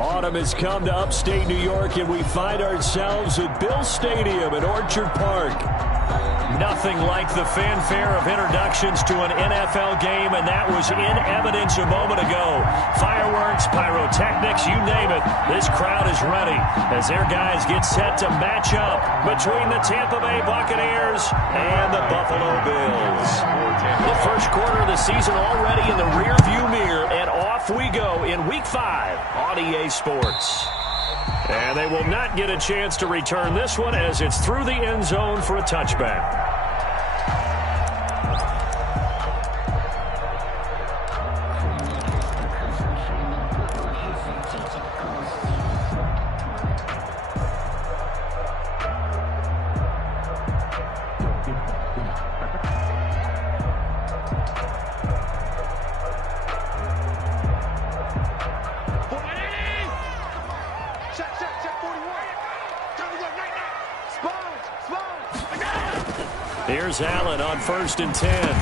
Autumn has come to upstate New York, and we find ourselves at Bill Stadium at Orchard Park. Nothing like the fanfare of introductions to an NFL game, and that was in evidence a moment ago. Fireworks, pyrotechnics, you name it. This crowd is ready as their guys get set to match up between the Tampa Bay Buccaneers and the Buffalo Bills. The first quarter of the season already in the rearview mirror, and off we go in Week 5 on EA Sports. And they will not get a chance to return this one as it's through the end zone for a touchback. Here's Allen on 1st and 10.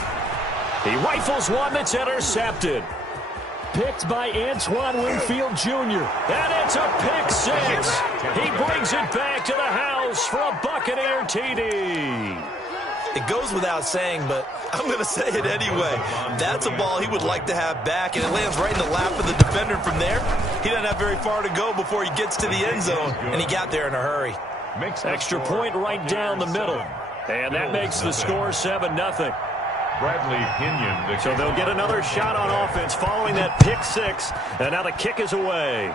He rifles one that's intercepted. Picked by Antoine Winfield Jr. And it's a pick six. He brings it back to the house for a Buccaneer TD. It goes without saying, but I'm going to say it anyway. That's a ball he would like to have back, and it lands right in the lap of the defender from there. He doesn't have very far to go before he gets to the end zone, and he got there in a hurry. Extra point right down the middle. And that makes the score 7-0. Bradley Pinion. So they'll get another shot on offense following that pick six. And now the kick is away.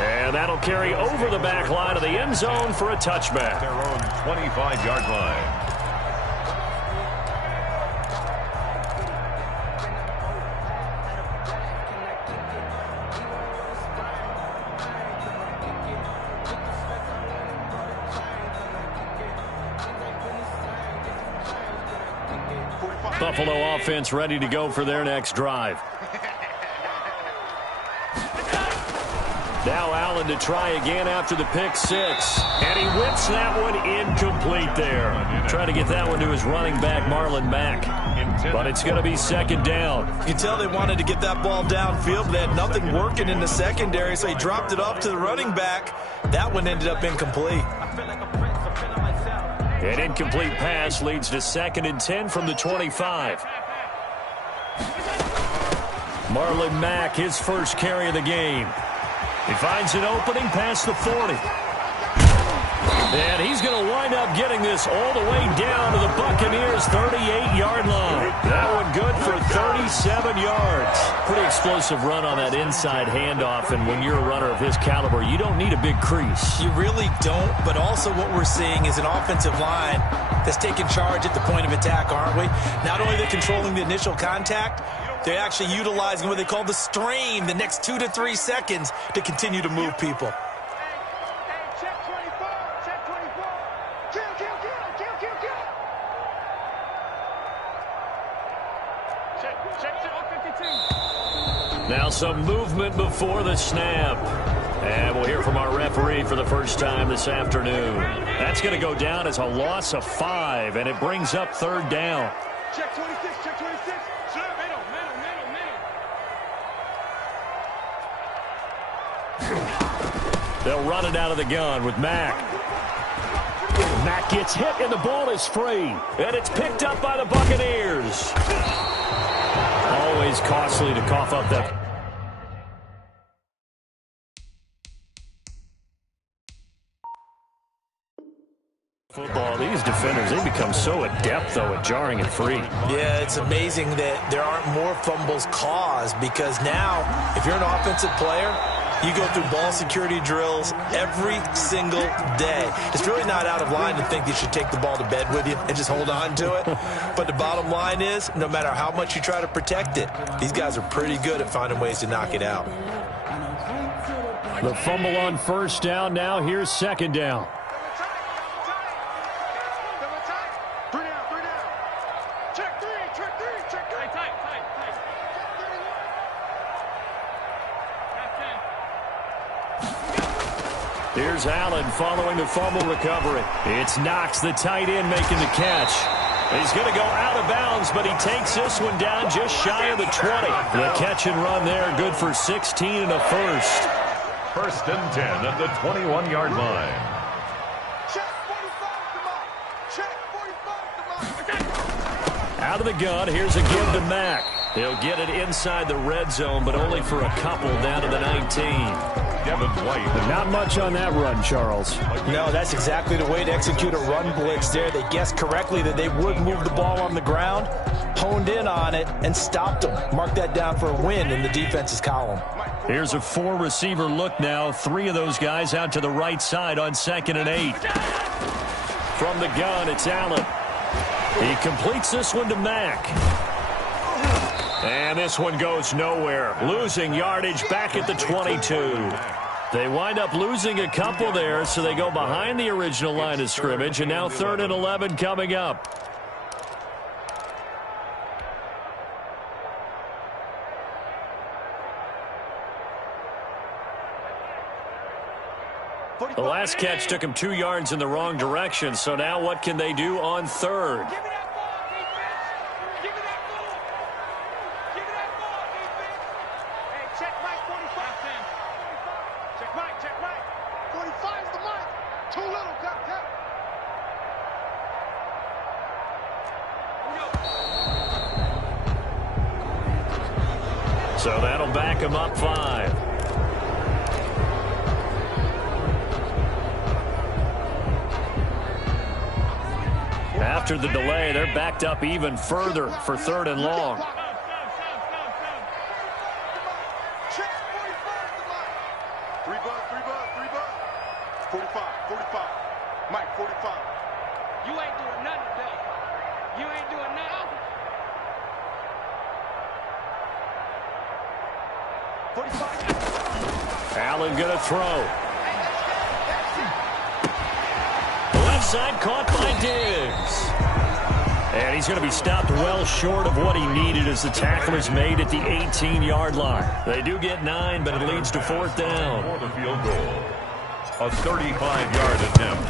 And that'll carry over the back line of the end zone for a touchback. Their own 25-yard line. Buffalo offense ready to go for their next drive. Now Allen to try again after the pick six. And he whips that one incomplete there. Trying to get that one to his running back, Marlon Mack. But it's going to be 2nd down. You can tell they wanted to get that ball downfield. They had nothing working in the secondary, so he dropped it off to the running back. That one ended up incomplete. An incomplete pass leads to 2nd and 10 from the 25. Marlon Mack, his first carry of the game. He finds an opening past the 40. And he's going to wind up getting this all the way down to the Buccaneers' 38-yard line. That one good for 37 yards. Pretty explosive run on that inside handoff, and when you're a runner of his caliber, you don't need a big crease. You really don't, but also what we're seeing is an offensive line that's taking charge at the point of attack, aren't we? Not only are they controlling the initial contact, they're actually utilizing what they call the strain, the next 2 to 3 seconds, to continue to move people. Now some movement before the snap. And we'll hear from our referee for the first time this afternoon. That's going to go down as a loss of 5, and it brings up 3rd down. Check 26, check 26. Middle. They'll run it out of the gun with Mack. Mack gets hit, and the ball is free. And it's picked up by the Buccaneers. Always costly to cough up that. Football, these defenders, they become so adept, though, at jarring it free. Yeah, it's amazing that there aren't more fumbles caused, because now, if you're an offensive player, you go through ball security drills every single day. It's really not out of line to think you should take the ball to bed with you and just hold on to it. But the bottom line is, no matter how much you try to protect it, these guys are pretty good at finding ways to knock it out. The fumble on 1st down. Now here's 2nd down. Here's Allen following the fumble recovery. It's Knox, the tight end, making the catch. He's going to go out of bounds, but he takes this one down just shy of the 20. The catch and run there, good for 16 and a first. First and 10 at the 21-yard line. Out of the gun, here's a give to Mack. He'll get it inside the red zone, but only for a couple down to the 19. Not much on that run, Charles. No, that's exactly the way to execute a run blitz there. They guessed correctly that they would move the ball on the ground, honed in on it, and stopped them. Mark that down for a win in the defense's column. Here's a four-receiver look now. Three of those guys out to the right side on 2nd and 8. From the gun, it's Allen. He completes this one to Mack. And this one goes nowhere. Losing yardage back at the 22. They wind up losing a couple there, so they go behind the original line of scrimmage, and now 3rd and 11 coming up. The last catch took him 2 yards in the wrong direction, so now what can they do on 3rd? So that'll back him up 5. After the delay, they're backed up even further for 3rd and long. Allen going to throw. Left side caught by Diggs. And he's going to be stopped well short of what he needed as the tackle is made at the 18-yard line. They do get 9, but it leads to 4th down. For the field goal, a 35-yard attempt.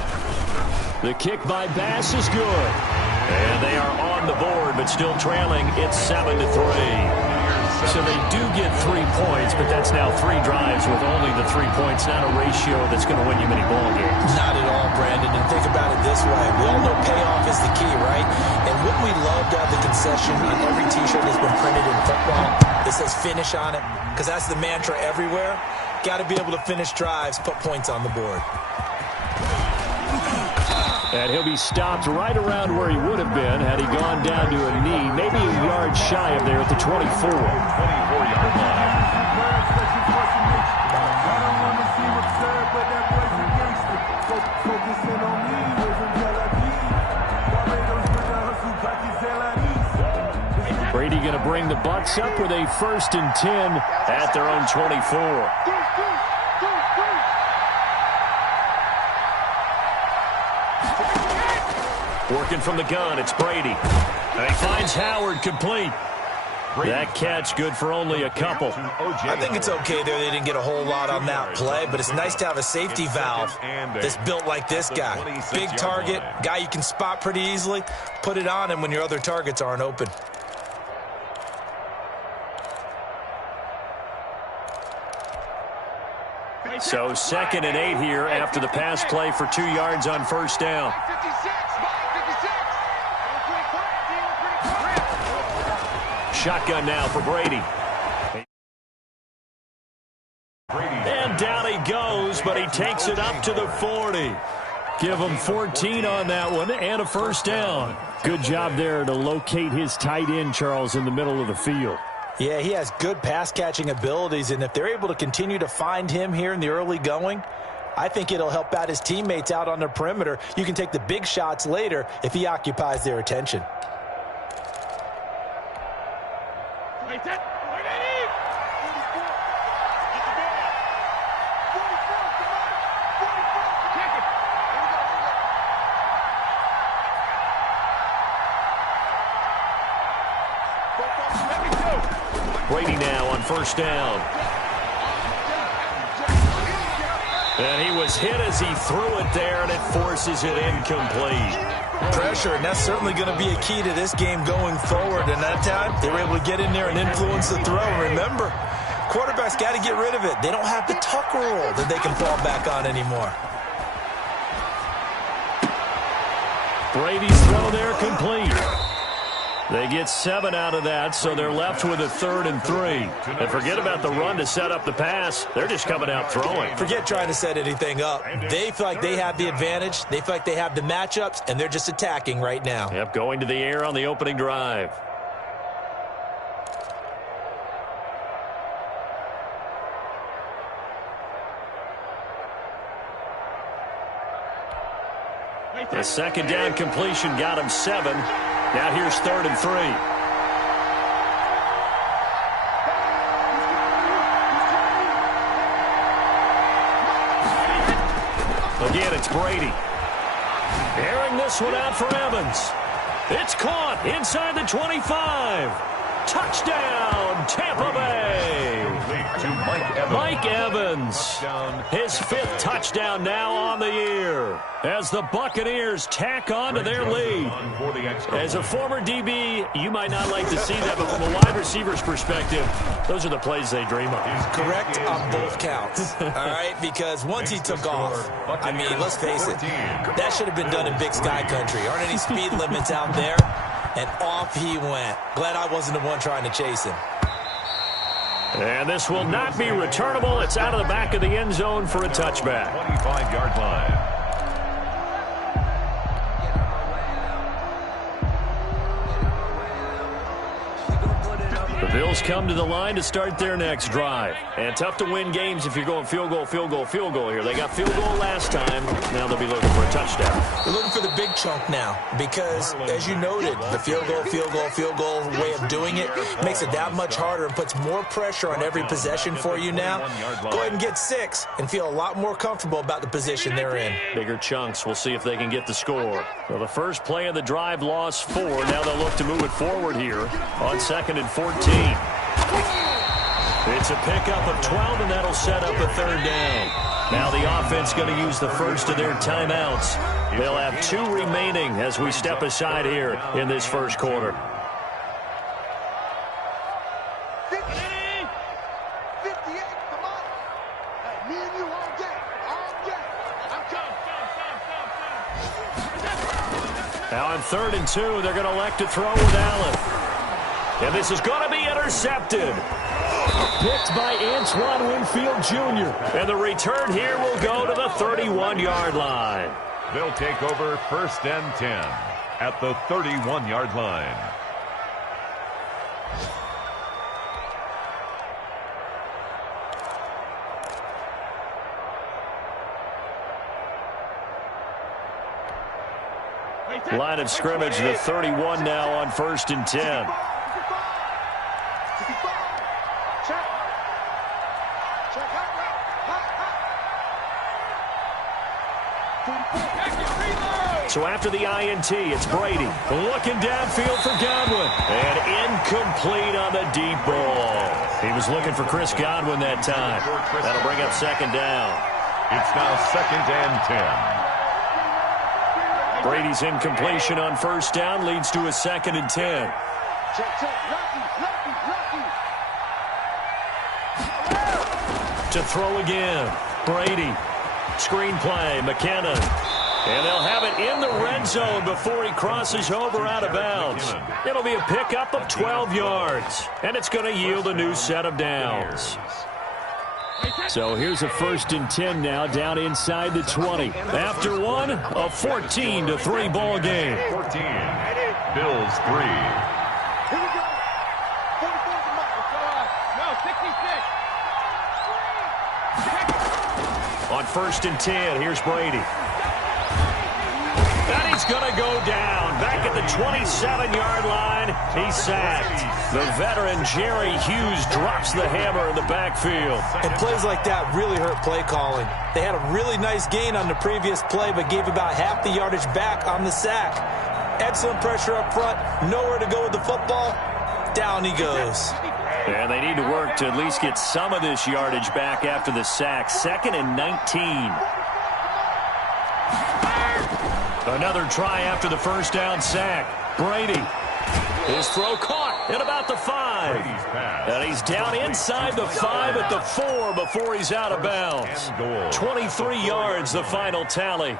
The kick by Bass is good. And they are on the board, but still trailing. It's 7-3. So they do get 3 points, but that's now 3 drives with only the 3 points, not a ratio that's going to win you many ball games. Not at all, Brandon. And think about it this way. We all know payoff is the key, right? And wouldn't we love to have the concession on every T-shirt that's been printed in football that says finish on it? Because that's the mantra everywhere. Got to be able to finish drives, put points on the board. And he'll be stopped right around where he would have been had he gone down to a knee, maybe a yard shy of there at the 24. 24-yard line. Brady going to bring the Bucs up with a 1st and 10 at their own 24. Working from the gun, it's Brady. And he finds Howard complete. That catch good for only a couple. I think it's okay there. They didn't get a whole lot on that play, but it's nice to have a safety valve that's built like this guy. Big target, guy you can spot pretty easily. Put it on him when your other targets aren't open. So 2nd and 8 here after the pass play for 2 yards on 1st down. Shotgun now for Brady. And down he goes, but he takes it up to the 40. Give him 14 on that one and a 1st down. Good job there to locate his tight end, Charles, in the middle of the field. Yeah, he has good pass-catching abilities, and if they're able to continue to find him here in the early going, I think it'll help out his teammates out on the perimeter. You can take the big shots later if he occupies their attention. Brady now on 1st down. And he was hit as he threw it there, and it forces it incomplete. Pressure, and that's certainly going to be a key to this game going forward. And that time, they were able to get in there and influence the throw. Remember, quarterbacks got to get rid of it. They don't have the tuck rule that they can fall back on anymore. Brady's throw there complete. They get 7 out of that, so they're left with a 3rd and 3. And forget about the run to set up the pass. They're just coming out throwing. Forget trying to set anything up. They feel like they have the advantage. They feel like they have the matchups, and they're just attacking right now. Yep, going to the air on the opening drive. The second down completion got him 7. Now here's 3rd and 3. Again, it's Brady. Airing this one out for Evans. It's caught inside the 25. Touchdown, Tampa Bay. To Mike Evans, his 5th touchdown now on the year, as the Buccaneers tack on to their lead. As a former DB, you might not like to see that, but from a wide receiver's perspective, those are the plays they dream of. Correct on both counts, all right? Because once he took off, I mean, let's face it, that should have been done in Big Sky Country. Aren't any speed limits out there? And off he went. Glad I wasn't the one trying to chase him. And this will not be returnable. It's out of the back of the end zone for a touchback. 25-yard line. The Bills come to the line to start their next drive. And tough to win games if you're going field goal, field goal, field goal here. They got field goal last time. Now they'll be looking for a touchdown. They're looking for the big chunk now because, as you noted, the field goal way of doing it makes it that much harder and puts more pressure on every possession for you now. Go ahead and get 6 and feel a lot more comfortable about the position they're in. Bigger chunks. We'll see if they can get the score. Well, the first play of the drive lost 4. Now they'll look to move it forward here on 2nd and 14. It's a pickup of 12, and that'll set up a 3rd down. Now the offense going to use the first of their timeouts. They'll have 2 remaining as we step aside here in this first quarter. 58, come on. Hey, me and you all day. I'm coming. Now on 3rd and 2, they're going to elect to throw with Allen. And this is going to be intercepted. Picked by Antoine Winfield Jr. And the return here will go to the 31-yard line. They'll take over 1st and 10 at the 31-yard line. Line of scrimmage, the 31 now on 1st and 10. So after the INT, it's Brady looking downfield for Godwin. And incomplete on the deep ball. He was looking for Chris Godwin that time. That'll bring up 2nd down. It's now 2nd and 10. Brady's incompletion on 1st down leads to a 2nd and 10. To throw again. Brady. Screenplay. McKinnon. And they'll have it in the red zone before he crosses over out of bounds. It'll be a pickup of 12 yards. And it's going to yield a new set of downs. So here's a 1st and 10 now down inside the 20. After one, a 14-3 ball game. 14. Bills 3. Here we go. 44 to Mike. No, 66. On 1st and 10, here's Brady. And he's going to go down. Back at the 27-yard line, he's sacked. The veteran Jerry Hughes drops the hammer in the backfield. And plays like that really hurt play calling. They had a really nice gain on the previous play, but gave about half the yardage back on the sack. Excellent pressure up front. Nowhere to go with the football. Down he goes. And they need to work to at least get some of this yardage back after the sack. 2nd and 19. Another try after the first down sack. Brady. His throw caught at about the 5. And he's down inside the 5 at the 4 before he's out of bounds. 23 yards, the final tally.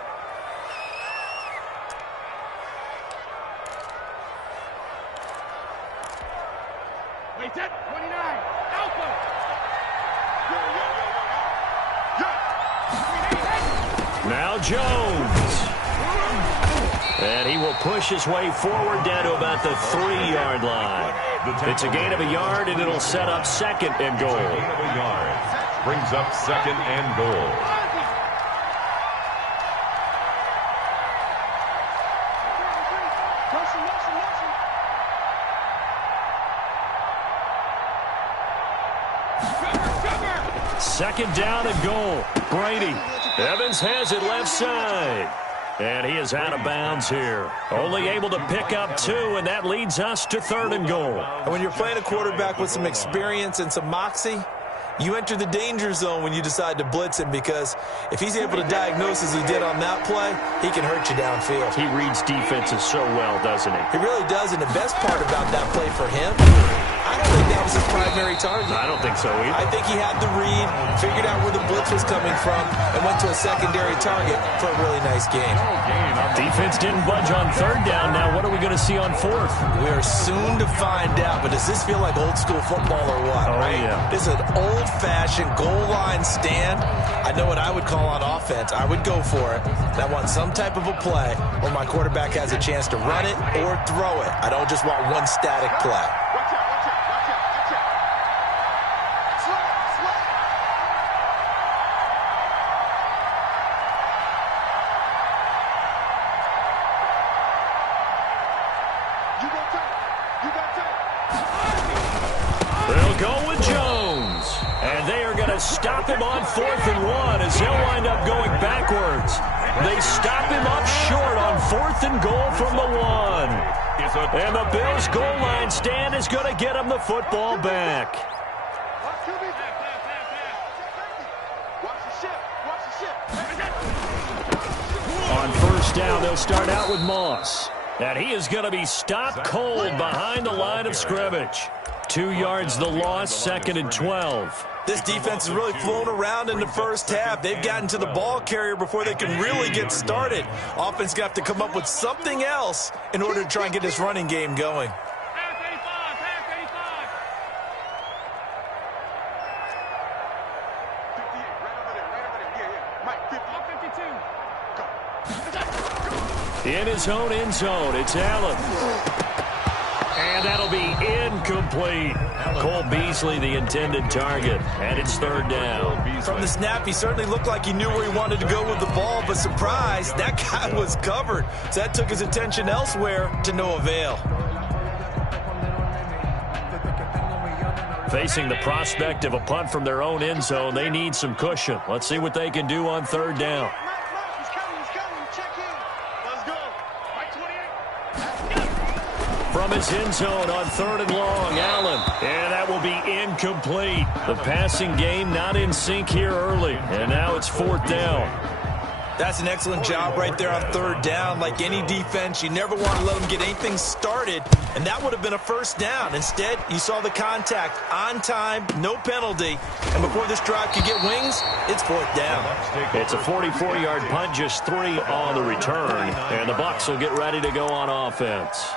Wait, 29. Alpha. Now Jones. And he will push his way forward down to about the 3-yard line. It's a gain of a yard, and it'll set up 2nd and goal. Brings up 2nd and goal. Second down and goal. Brady. Evans has it left side. And he is out of bounds here. Only able to pick up 2, and that leads us to 3rd and goal. And when you're playing a quarterback with some experience and some moxie, you enter the danger zone when you decide to blitz him, because if he's able to diagnose as he did on that play, he can hurt you downfield. He reads defenses so well, doesn't he? He really does, and the best part about that play for him, I don't think that was his primary target. I don't think so either. I think he had the read, figured out where the blitz was coming from, and went to a secondary target for a really nice game. Defense didn't budge on 3rd down. Now what are we going to see on 4th? We are soon to find out, but does this feel like old school football or what? Oh, right? Yeah. This is an old-fashioned goal line stand. I know what I would call on offense. I would go for it. I want some type of a play where my quarterback has a chance to run it or throw it. I don't just want one static play. They'll go with Jones. And they are going to stop him on 4th and 1 as they'll wind up going backwards. They stop him up short on 4th and goal from the 1. And the Bills' goal line stand is going to get him the football back. On 1st down, they'll start out with Moss. And he is going to be stopped cold behind the line of scrimmage. 2 yards the loss, 2nd and 12. This defense has really flown around in the first half. They've gotten to the ball carrier before they can really get started. Offense going to have to come up with something else in order to try and get this running game going. In his own end zone, it's Allen. And that'll be incomplete. Cole Beasley, the intended target, and it's 3rd down. From the snap, he certainly looked like he knew where he wanted to go with the ball, but surprise, that guy was covered. So that took his attention elsewhere to no avail. Facing the prospect of a punt from their own end zone, they need some cushion. Let's see what they can do on 3rd down. From his end zone on 3rd and long, Allen. And that will be incomplete. The passing game not in sync here early. And now it's 4th down. That's an excellent job right there on 3rd down. Like any defense, you never want to let them get anything started. And that would have been a 1st down. Instead, you saw the contact on time, no penalty. And before this drive could get wings, it's 4th down. It's a 44-yard punt, just 3 on the return. And the Bucs will get ready to go on offense.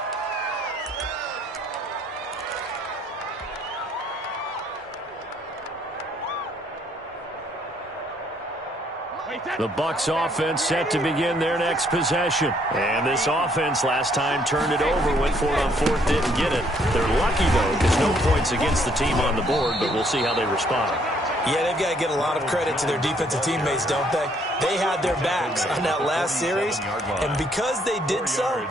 The Bucs offense set to begin their next possession. And this offense last time turned it over, went for it on 4th, didn't get it. They're lucky, though, because no points against the team on the board, but we'll see how they respond. Yeah, they've got to get a lot of credit to their defensive teammates, don't they? They had their backs on that last series, and because they did so,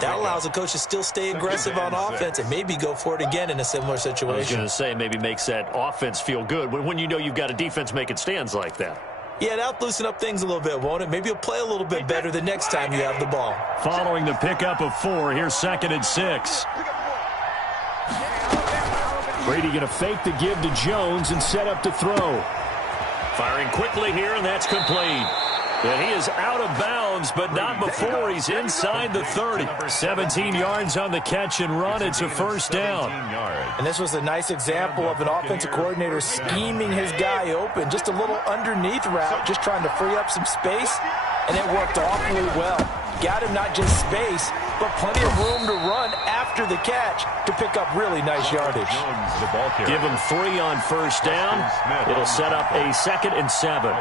that allows the coach to still stay aggressive on offense and maybe go for it again in a similar situation. I was going to say, maybe makes that offense feel good when you know you've got a defense making stands like that. Yeah, that'll loosen up things a little bit, won't it? Maybe you'll play a little bit better the next time you have the ball. Following the pickup of 4, here's 2nd and 6. Brady going to fake the give to Jones and set up to throw. Firing quickly here, and that's complete. And he is out of bounds, but not before he's inside the 30. 17 yards on the catch and run. It's a first down. And this was a nice example of an offensive coordinator scheming his guy open. Just a little underneath route, just trying to free up some space, and it worked awfully well. Got him not just space, but plenty of room to run after the catch to pick up really nice yardage. Give him 3 on first down. It'll set up a 2nd and 7. The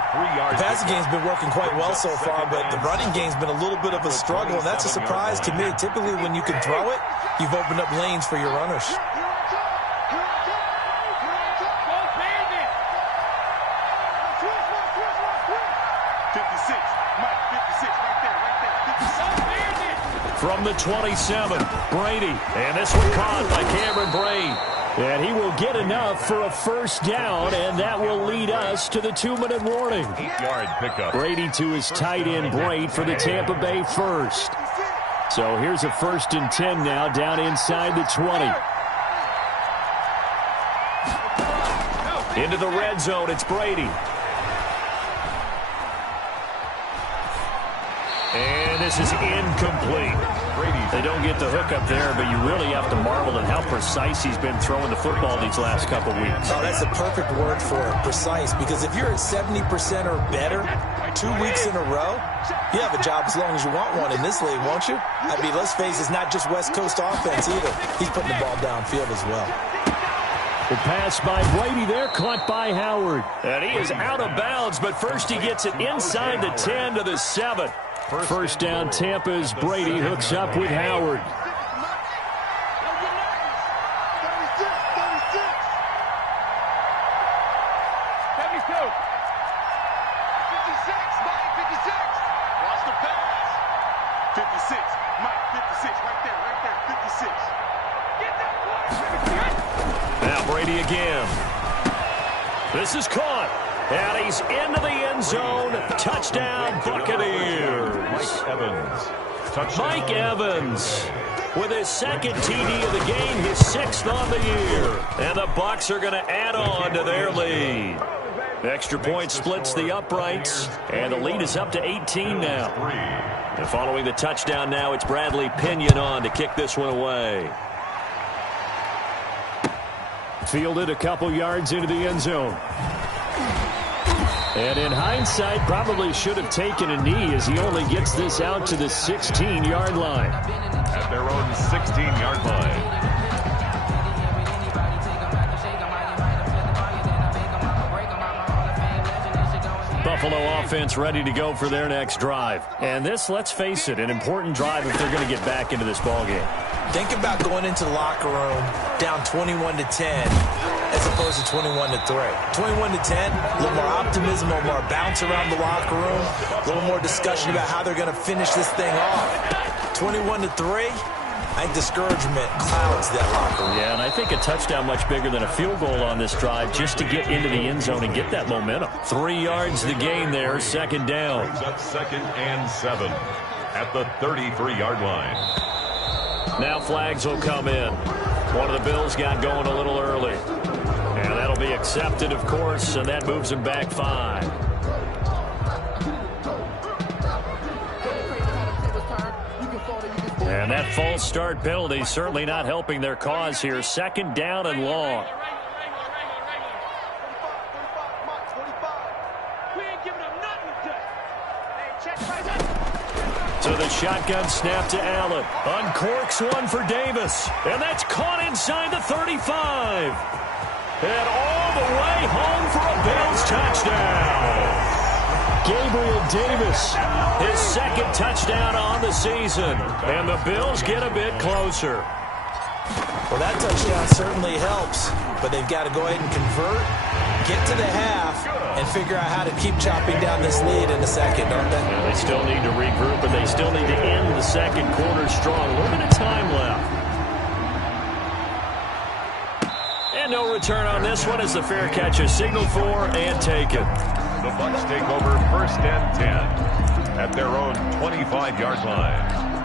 passing game's been working quite well so far, but the running game's been a little bit of a struggle, and that's a surprise to me. Typically, when you can throw it, you've opened up lanes for your runners. From the 27, Brady. And this one caught by Cameron Brate. And he will get enough for a first down, and that will lead us to the 2-minute warning. 8-yard pickup. Brady to his tight end, Brate, for the Tampa Bay first. So here's a 1st and 10 now, down inside the 20. Into the red zone, it's Brady. And this is incomplete. They don't get the hook up there, but you really have to marvel at how precise he's been throwing the football these last couple weeks. Oh, that's a perfect word for it, precise, because if you're at 70% or better 2 weeks in a row, you have a job as long as you want one in this league, won't you? I mean, let's face it, it's not just West Coast offense either. He's putting the ball downfield as well. The pass by Brady there, caught by Howard. And he is out of bounds, but first he gets it inside the 10 to the 7. First down, Tampa's Brady hooks up with Howard. Now Brady again. This is caught. And he's into the end zone. Touchdown, Buccaneers. Mike Evans. Touchdown. Mike Evans with his 2nd TD of the game, his 6th on the year. And the Bucs are going to add on to their lead. The extra point splits the uprights, and the lead is up to 18 now. And following the touchdown now, it's Bradley Pinion on to kick this one away. Fielded a couple yards into the end zone. And in hindsight, probably should have taken a knee as he only gets this out to the 16-yard line. At their own 16-yard line. Buffalo offense ready to go for their next drive. And this, let's face it, an important drive if they're going to get back into this ballgame. Think about going into the locker room down 21-10 as opposed to 21-3. 21-10, a little more optimism, a little more bounce around the locker room, a little more discussion about how they're going to finish this thing off. 21-3, I think discouragement clouds that locker room. Yeah, and I think a touchdown much bigger than a field goal on this drive just to get into the end zone and get that momentum. 3 yards the gain there, 2nd down. Brings up 2nd and 7 at the 33-yard line. Now flags will come in. One of the Bills got going a little early. And that'll be accepted, of course, and that moves them back 5. And that false start penalty certainly not helping their cause here. 2nd down and long. So the shotgun snap to Allen. Uncorks one for Davis. And that's caught inside the 35. And all the way home for a Bills touchdown. Gabriel Davis. His 2nd touchdown on the season. And the Bills get a bit closer. Well, that touchdown certainly helps, but they've got to go ahead and convert, get to the half, and figure out how to keep chopping down this lead in the 2nd, don't they? Yeah, they still need to regroup, but they still need to end the 2nd quarter strong. A little bit of time left. And no return on this one as the fair catch is signaled for and taken. The Bucs take over 1st and 10 at their own 25-yard line.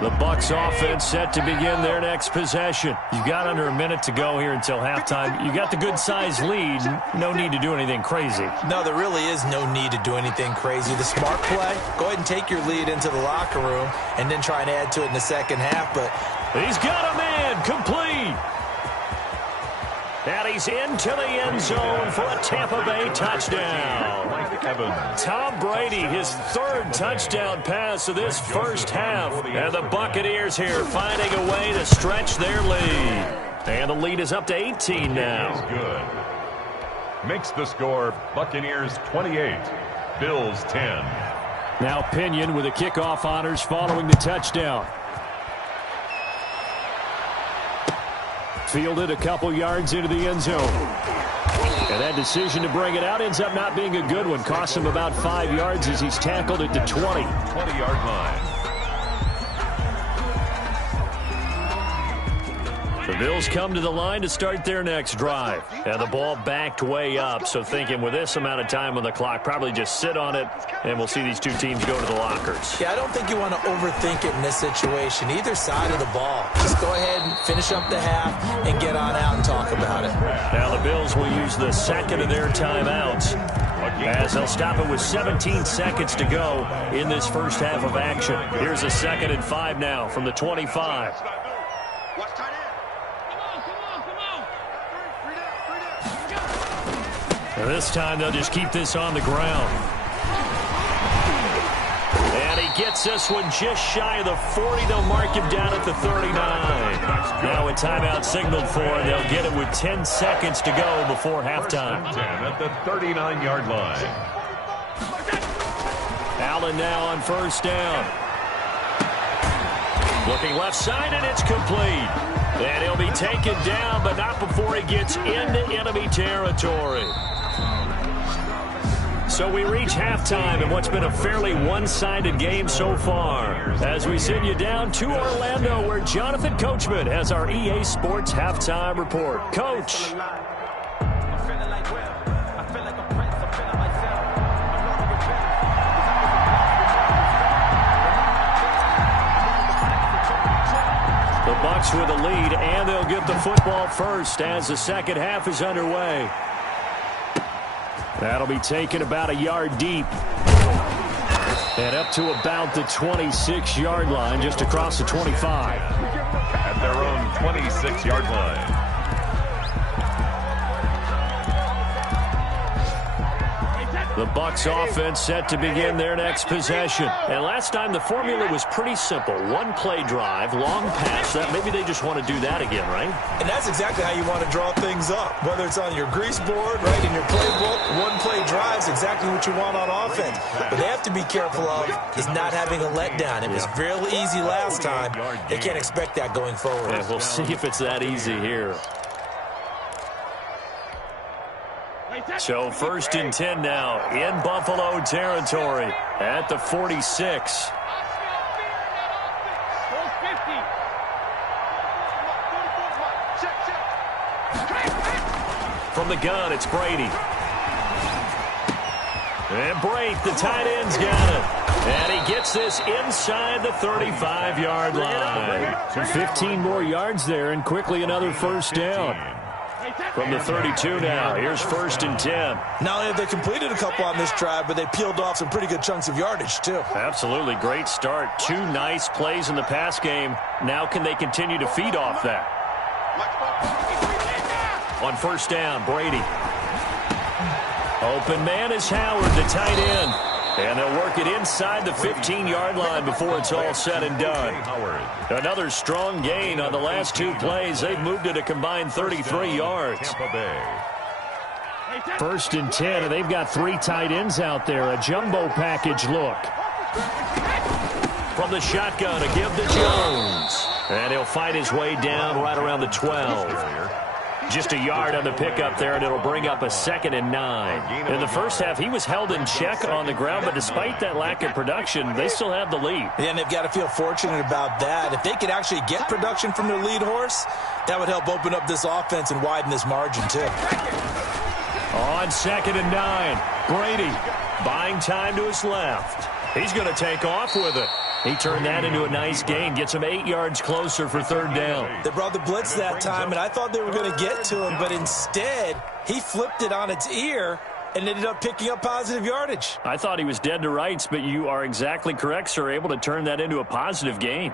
The Bucs offense set to begin their next possession. You've got under a minute to go here until halftime. You got the good-sized lead. No need to do anything crazy. No, there really is no need to do anything crazy. The smart play, go ahead and take your lead into the locker room and then try and add to it in the second half. But he's got a man complete. And he's into the end zone for a Tampa Bay touchdown. Tom Brady, his third touchdown pass of this first half. And the Buccaneers here finding a way to stretch their lead. And the lead is up to 18 now. Good. Makes the score Buccaneers 28, Bills 10. Now Pinion with the kickoff honors following the touchdown. Fielded a couple yards into the end zone. And that decision to bring it out ends up not being a good one. Costs him about 5 yards as he's tackled at the 20. 20-yard line. The Bills come to the line to start their next drive. And the ball backed way up, so thinking with this amount of time on the clock, probably just sit on it, and we'll see these two teams go to the lockers. Yeah, I don't think you want to overthink it in this situation, either side of the ball. Just go ahead and finish up the half and get on out and talk about it. Now the Bills will use the second of their timeouts, as they'll stop it with 17 seconds to go in this first half of action. Here's a 2nd and 5 now from the 25. Watch tight end. And this time they'll just keep this on the ground. And he gets this one just shy of the 40. They'll mark him down at the 39. Now a timeout signaled for, and they'll get it with 10 seconds to go before halftime. 10 at the 39-yard line. Allen now on first down. Looking left side, and it's complete. And he'll be taken down, but not before he gets into enemy territory. So we reach halftime in what's been a fairly one-sided game so far. As we send you down to Orlando, where Jonathan Coachman has our EA Sports halftime report. Coach. The Bucs with a lead, and they'll get the football first as the second half is underway. That'll be taken about a yard deep. And up to about the 26-yard line, just across the 25. At their own 26-yard line. The Bucs offense set to begin their next possession. And last time the formula was pretty simple. One-play drive, long pass. That maybe they just want to do that again, right? And that's exactly how you want to draw things up. Whether it's on your grease board, right, in your playbook, one-play drive is exactly what you want on offense. But they have to be careful of is not having a letdown. It was real easy last time. They can't expect that going forward. And we'll see if it's that easy here. So 1st and 10 now in Buffalo territory at the 46. From the gun, it's Brady. And Brate, the tight end's got it. And he gets this inside the 35-yard line. 15 more yards there, and quickly another first down. From the 32 now, here's 1st and 10. Not only have they completed a couple on this drive, but they peeled off some pretty good chunks of yardage, too. Absolutely, great start. 2 nice plays in the pass game. Now can they continue to feed off that? On first down, Brady. Open man is Howard, the tight end. And they'll work it inside the 15-yard line before it's all said and done. Another strong gain on the last 2 plays. They've moved it a combined 33 yards. 1st and 10, and they've got 3 tight ends out there. A jumbo package look. From the shotgun, a give to Jones. And he'll fight his way down right around the 12. Just a yard on the pickup there, and it'll bring up a 2nd and 9. In the first half, he was held in check on the ground, but despite that lack of production, they still have the lead. Yeah, and they've got to feel fortunate about that. If they could actually get production from their lead horse, that would help open up this offense and widen this margin, too. On 2nd and 9, Brady buying time to his left. He's going to take off with it. He turned that into a nice gain, gets him 8 yards closer for third down. They brought the blitz that time, and I thought they were going to get to him, but instead he flipped it on its ear and ended up picking up positive yardage. I thought he was dead to rights, but you are exactly correct, sir, able to turn that into a positive gain.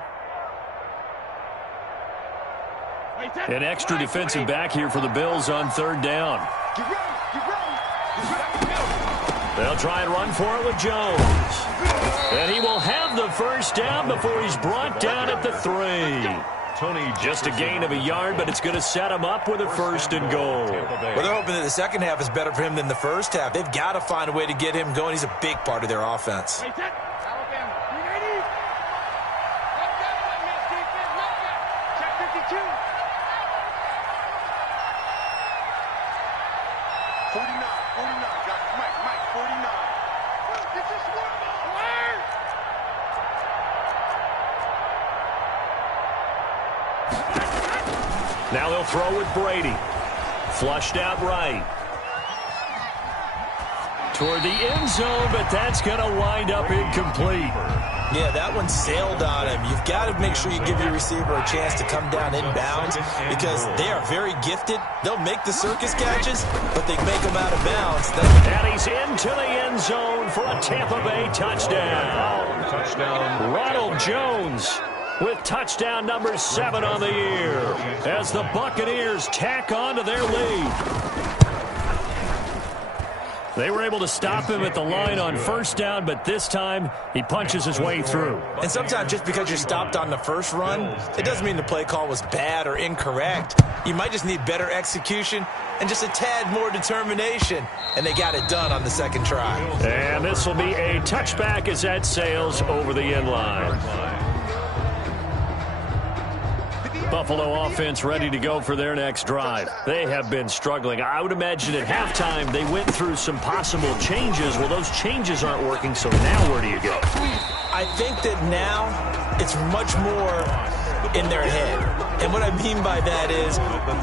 An extra defensive back here for the Bills on third down. They'll try and run for it with Jones. And he will have the first down before he's brought down at the 3. Just a gain of a yard, but it's going to set him up with a 1st and goal. Well, they're hoping that the second half is better for him than the first half. They've got to find a way to get him going. He's a big part of their offense. Now they'll throw with Brady. Flushed out right. Toward the end zone, but that's going to wind up incomplete. Yeah, that one sailed on him. You've got to make sure you give your receiver a chance to come down inbounds because they are very gifted. They'll make the circus catches, but they make them out of bounds. And he's into the end zone for a Tampa Bay touchdown. Ronald Jones with touchdown number 7 on the year as the Buccaneers tack on to their lead. They were able to stop him at the line on first down, but this time he punches his way through. And sometimes just because you're stopped on the first run, it doesn't mean the play call was bad or incorrect. You might just need better execution and just a tad more determination, and they got it done on the second try. And this will be a touchback as that sails over the end line. Buffalo offense ready to go for their next drive. They have been struggling. I would imagine at halftime they went through some possible changes. Well, those changes aren't working, so now where do you go? I think that now it's much more in their head. And what I mean by that is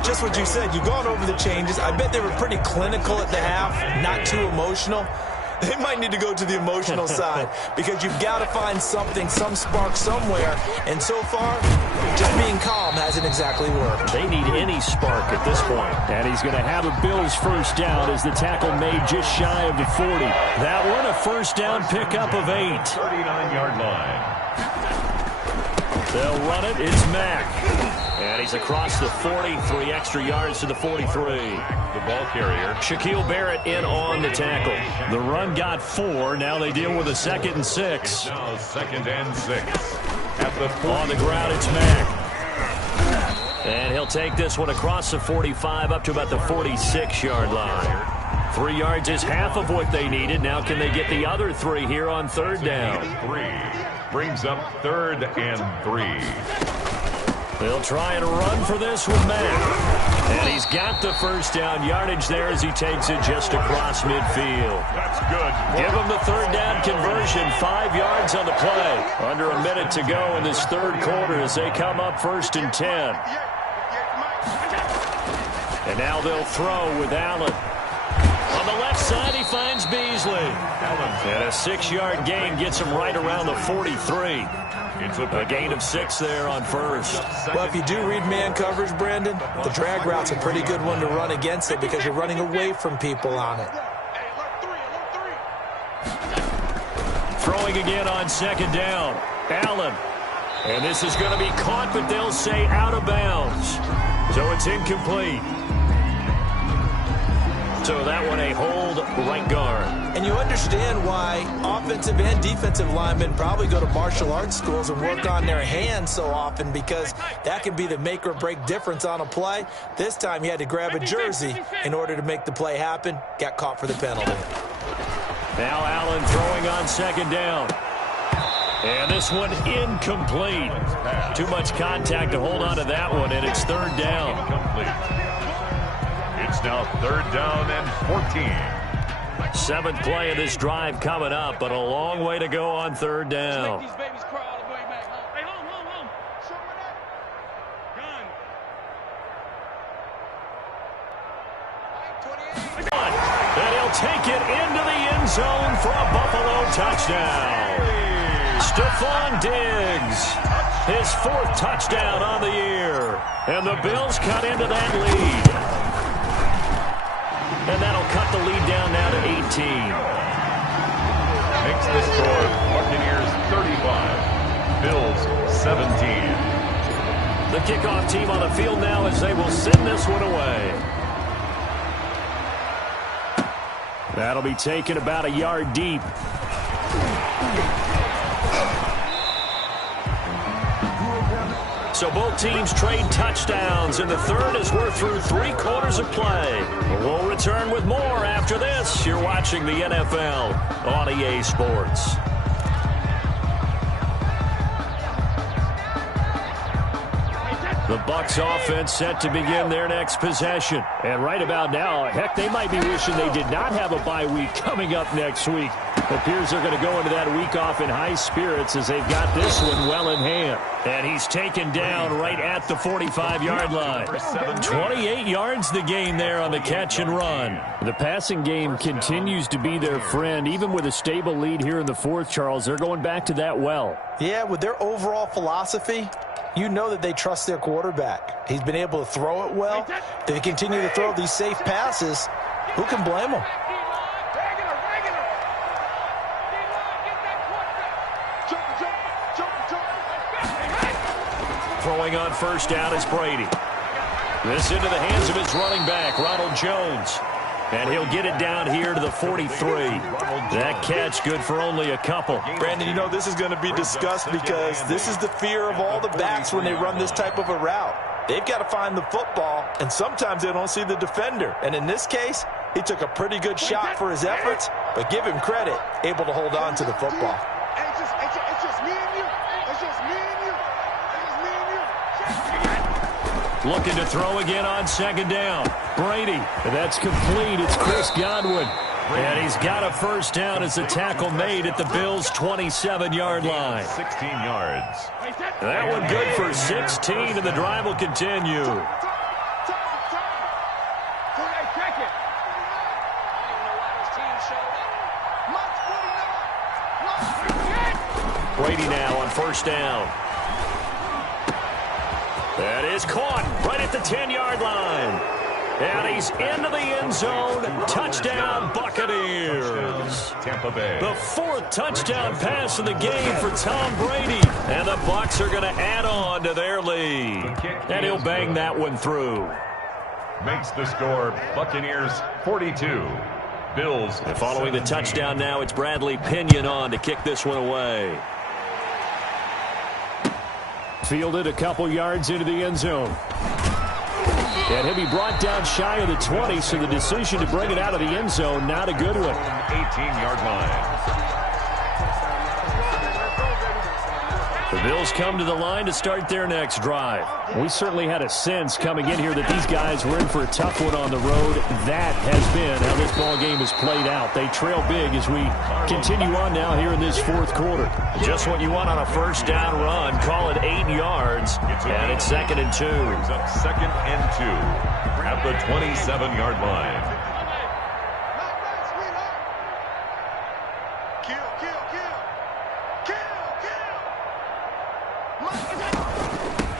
just what you said. You've gone over the changes. I bet they were pretty clinical at the half, not too emotional. They might need to go to the emotional side because you've got to find something, some spark somewhere. And so far, just being calm hasn't exactly worked. They need any spark at this point. And he's going to have a Bills first down as the tackle made just shy of the 40. That one a first down pickup of 8. 39-yard line. They'll run it. It's Mack. And he's across the 40, 3 extra yards to the 43. The ball carrier. Shaquille Barrett in on the tackle. The run got 4. Now they deal with a 2nd and 6. Now 2nd and 6. At the 40. On the ground, it's Mack. And he'll take this one across the 45 up to about the 46-yard line. 3 yards is half of what they needed. Now can they get the other 3 here on third down? 3 brings up 3rd and 3. They'll try and run for this with Mack. And he's got the first down yardage there as he takes it just across midfield. That's good. Give him the third down conversion. 5 yards on the play. Under a minute to go in this third quarter as they come up 1st and 10. And now they'll throw with Allen. On the left side, he finds Beasley. And a 6-yard gain gets him right around the 43. A gain of 6 there on first. Well, if you do read man coverage, Brandon, the drag route's a pretty good one to run against it because you're running away from people on it. Throwing again on 2nd down. Allen. And this is going to be caught, but they'll say out of bounds. So it's incomplete. So that one a hold right guard. And you understand why offensive and defensive linemen probably go to martial arts schools and work on their hands so often because that can be the make or break difference on a play. This time he had to grab a jersey in order to make the play happen. Got caught for the penalty. Now Allen throwing on 2nd down. And this one incomplete. Too much contact to hold on to that one, and it's 3rd down. Incomplete. It's now 3rd down and 14. 7th play of this drive coming up, but a long way to go on 3rd down. And he'll take it into the end zone for a Buffalo touchdown. Diggs, his 4th touchdown on the year. And the Bills cut into that lead. And that'll cut the lead down now to 18. Makes the score Buccaneers 35, Bills 17. The kickoff team on the field now as they will send this one away. That'll be taken about a yard deep. So both teams trade touchdowns, and the third as we're through 3 quarters of play. We'll return with more after this. You're watching the NFL on EA Sports. The Bucs offense set to begin their next possession. And right about now, heck, they might be wishing they did not have a bye week coming up next week. It appears they're going to go into that week off in high spirits as they've got this one well in hand. And he's taken down right at the 45-yard line. 28 yards the gain there on the catch and run. The passing game continues to be their friend. Even with a stable lead here in the 4th, Charles, they're going back to that well. Yeah, with their overall philosophy, you know that they trust their quarterback. He's been able to throw it well. If they continue to throw these safe passes, who can blame them? Throwing on first down is Brady. This into the hands of his running back, Ronald Jones. And he'll get it down here to the 43. That catch good for only a couple. Brandon, you know this is going to be discussed because this is the fear of all the backs when they run this type of a route. They've got to find the football, and sometimes they don't see the defender. And in this case, he took a pretty good shot for his efforts, but give him credit, able to hold on to the football. It's just me and you. It's just me and you. It's me and you. Looking to throw again on second down. Brady. That's complete. It's Chris Godwin. And he's got a first down as the tackle made at the Bills' 27-yard line. 16 yards. That one good for 16, and the drive will continue. Brady now on first down. That is caught right at the 10-yard line. And he's into the end zone. Touchdown, Buccaneers. Tampa Bay. The 4th touchdown pass of the game for Tom Brady. And the Bucs are going to add on to their lead. And he'll bang that one through. Makes the score Buccaneers 42, Bills. And following the touchdown now, it's Bradley Pinion on to kick this one away. Fielded a couple yards into the end zone. And he'll be brought down shy of the 20, so the decision to bring it out of the end zone, not a good one. 18-yard line. The Bills come to the line to start their next drive. We certainly had a sense coming in here that these guys were in for a tough one on the road. That has been how this ball game has played out. They trail big as we continue on now here in this 4th quarter. Just what you want on a first down run. Call it 8 yards, and it's 2nd and 2. Brings up 2nd and 2 at the 27-yard line.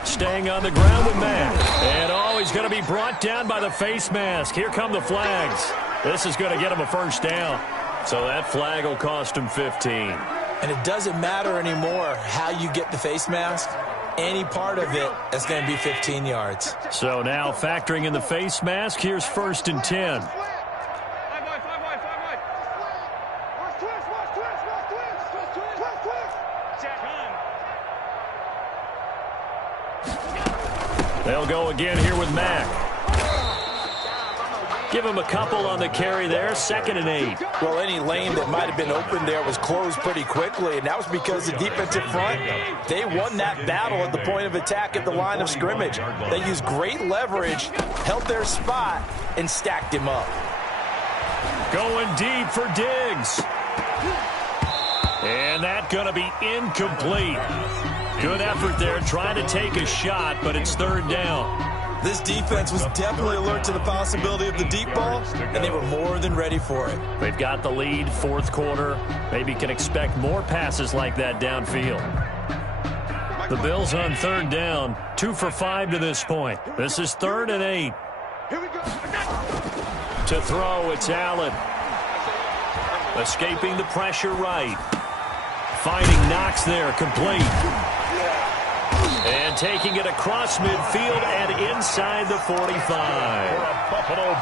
Staying on the ground with Mack. And he's going to be brought down by the face mask. Here come the flags. This is going to get him a first down. So that flag will cost him 15. And it doesn't matter anymore how you get the face mask. Any part of it is going to be 15 yards. So now factoring in the face mask, here's 1st and 10. They'll go again here with Mack. Give him a couple on the carry there. 2nd and 8. Well, any lane that might have been open there was closed pretty quickly, and that was because the defensive front, they won that battle at the point of attack at the line of scrimmage. They used great leverage, held their spot, and stacked him up. Going deep for Diggs. And that's going to be incomplete. Good effort there trying to take a shot, but it's 3rd down. This defense was definitely alert to the possibility of the deep ball, and they were more than ready for it. They've got the lead, fourth quarter. Maybe can expect more passes like that downfield. The Bills on third down, 2 for 5 to this point. This is 3rd and 8. Here we go. To throw, it's Allen. Escaping the pressure right. Finding Knox there, complete. And taking it across midfield and inside the 45.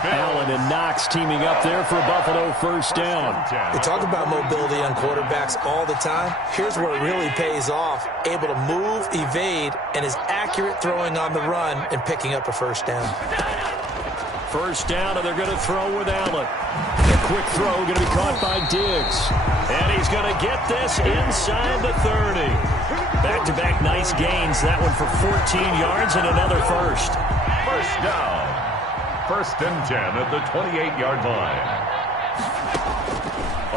Allen and Knox teaming up there for a Buffalo first down. We talk about mobility on quarterbacks all the time. Here's where it really pays off. Able to move, evade, and is accurate throwing on the run and picking up a first down. First down, and they're going to throw with Allen. A quick throw going to be caught by Diggs. And he's going to get this inside the 30. Back-to-back nice gains. That one for 14 yards and another first. First down. 1st and 10 at the 28-yard line.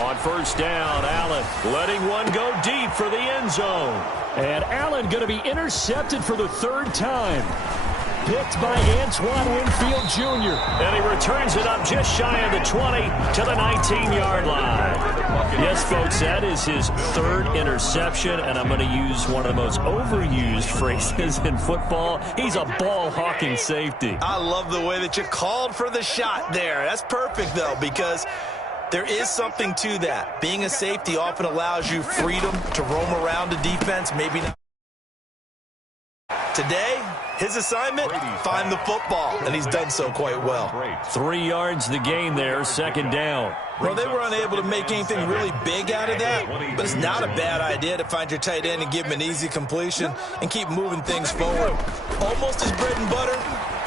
On first down, Allen letting one go deep for the end zone. And Allen going to be intercepted for the 3rd time. Picked by Antoine Winfield Jr. And he returns it up just shy of the 20 to the 19-yard line. Yes, folks, that is his 3rd interception, and I'm going to use one of the most overused phrases in football. He's a ball-hawking safety. I love the way that you called for the shot there. That's perfect, though, because there is something to that. Being a safety often allows you freedom to roam around a defense, maybe not. Today, his assignment, find the football, and he's done so quite well. 3 yards the gain there, 2nd down. Well, they were unable to make anything really big out of that, but it's not a bad idea to find your tight end and give him an easy completion and keep moving things forward. Almost as bread and butter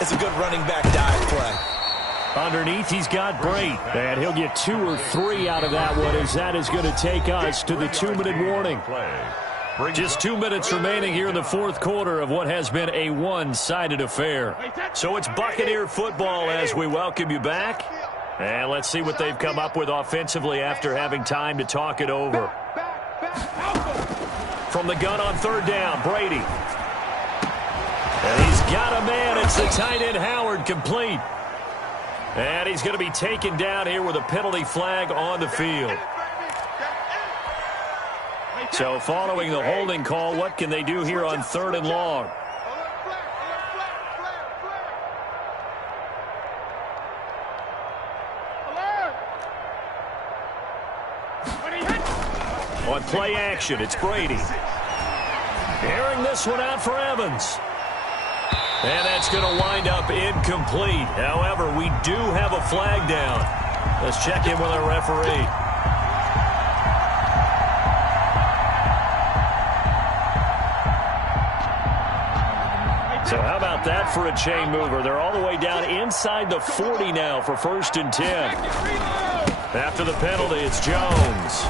as a good running back dive play. Underneath, he's got Brait, and he'll get 2 or 3 out of that one, as that is going to take us to the 2-minute warning. Just 2 minutes remaining here in the 4th quarter of what has been a one-sided affair. So it's Buccaneer football as we welcome you back. And let's see what they've come up with offensively after having time to talk it over. From the gun on 3rd down, Brady. And he's got a man. It's the tight end Howard, complete. And he's going to be taken down here with a penalty flag on the field. So following the holding call, what can they do here on 3rd and long? On play action, it's Brady. Airing this one out for Evans. And that's going to wind up incomplete. However, we do have a flag down. Let's check in with our referee. So how about that for a chain mover? They're all the way down inside the 40 now for 1st and 10. After the penalty, it's Jones.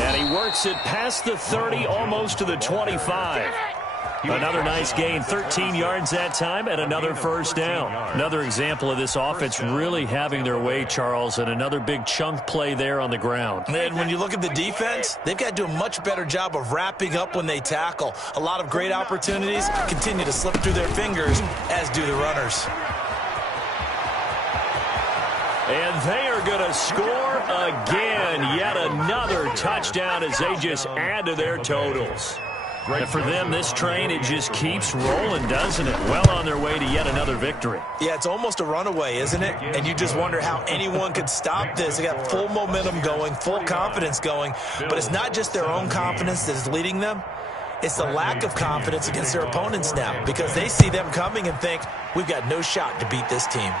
And he works it past the 30, almost to the 25. Another nice gain, 13 yards that time, and another first down. Another example of this offense really having their way, Charles, and another big chunk play there on the ground. And when you look at the defense, they've got to do a much better job of wrapping up when they tackle. A lot of great opportunities continue to slip through their fingers, as do the runners. And they are going to score again. Yet another touchdown as they just add to their totals. And for them, this train, it just keeps rolling, doesn't it? Well on their way to yet another victory. Yeah, it's almost a runaway, isn't it? And you just wonder how anyone could stop this. They got full momentum going, full confidence going. But it's not just their own confidence that is leading them. It's the lack of confidence against their opponents now, because they see them coming and think, we've got no shot to beat this team.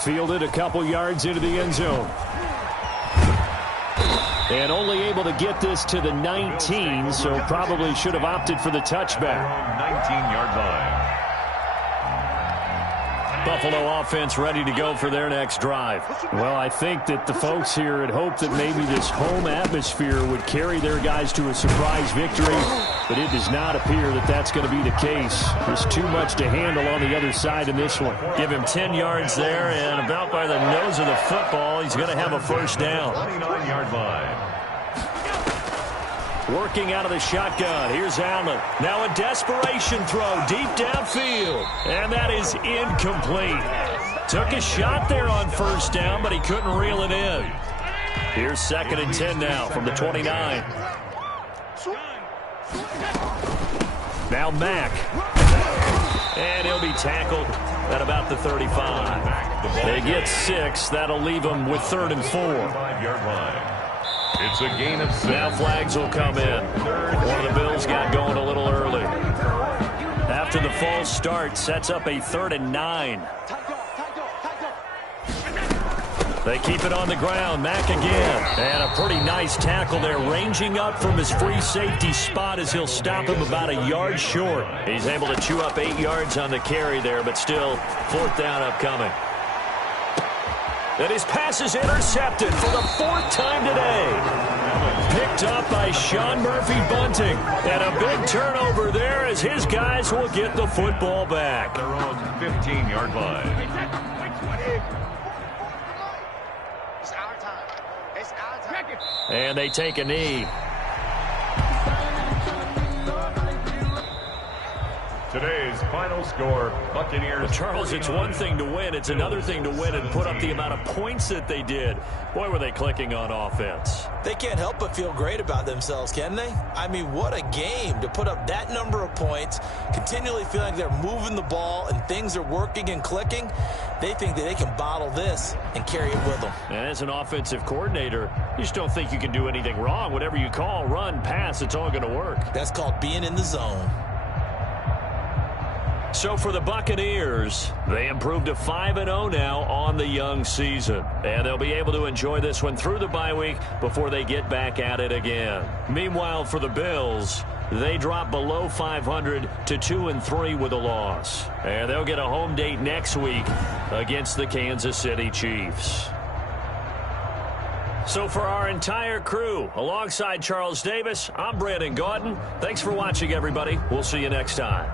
Fielded a couple yards into the end zone. And only able to get this to the 19, so probably should have opted for the touchback. 19-yard line. Buffalo offense ready to go for their next drive. Well, I think that the folks here had hoped that maybe this home atmosphere would carry their guys to a surprise victory, but it does not appear that that's going to be the case. There's too much to handle on the other side in this one. Give him 10 yards there, and about by the nose of the football, he's going to have a first down. 29-yard line. Working out of the shotgun. Here's Allen. Now a desperation throw deep downfield. And that is incomplete. Took a shot there on first down, but he couldn't reel it in. Here's 2nd and 10 now from the 29. Now Mack. And he'll be tackled at about the 35. They get 6. That'll leave them with 3rd and 4. 5-yard line. It's a gain of 6. Now flags will come in. One of the Bills got going a little early. After the false start, sets up a 3rd and 9. They keep it on the ground. Mack again. And a pretty nice tackle there, ranging up from his free safety spot as he'll stop him about a yard short. He's able to chew up 8 yards on the carry there, but still 4th down upcoming. And his pass is intercepted for the 4th time today. Picked up by Sean Murphy-Bunting. And a big turnover there as his guys will get the football back. Their own 15-yard line. And they take a knee. Today's final score, Buccaneers. Well, Charles, it's one thing to win. It's another thing to win and put up the amount of points that they did. Boy, were they clicking on offense. They can't help but feel great about themselves, can they? I mean, what a game to put up that number of points, continually feeling like they're moving the ball and things are working and clicking. They think that they can bottle this and carry it with them. And as an offensive coordinator, you just don't think you can do anything wrong. Whatever you call, run, pass, it's all going to work. That's called being in the zone. So for the Buccaneers, they improved to 5-0 now on the young season. And they'll be able to enjoy this one through the bye week before they get back at it again. Meanwhile, for the Bills, they drop below 500 to 2-3 with a loss. And they'll get a home date next week against the Kansas City Chiefs. So for our entire crew, alongside Charles Davis, I'm Brandon Gaudin. Thanks for watching, everybody. We'll see you next time.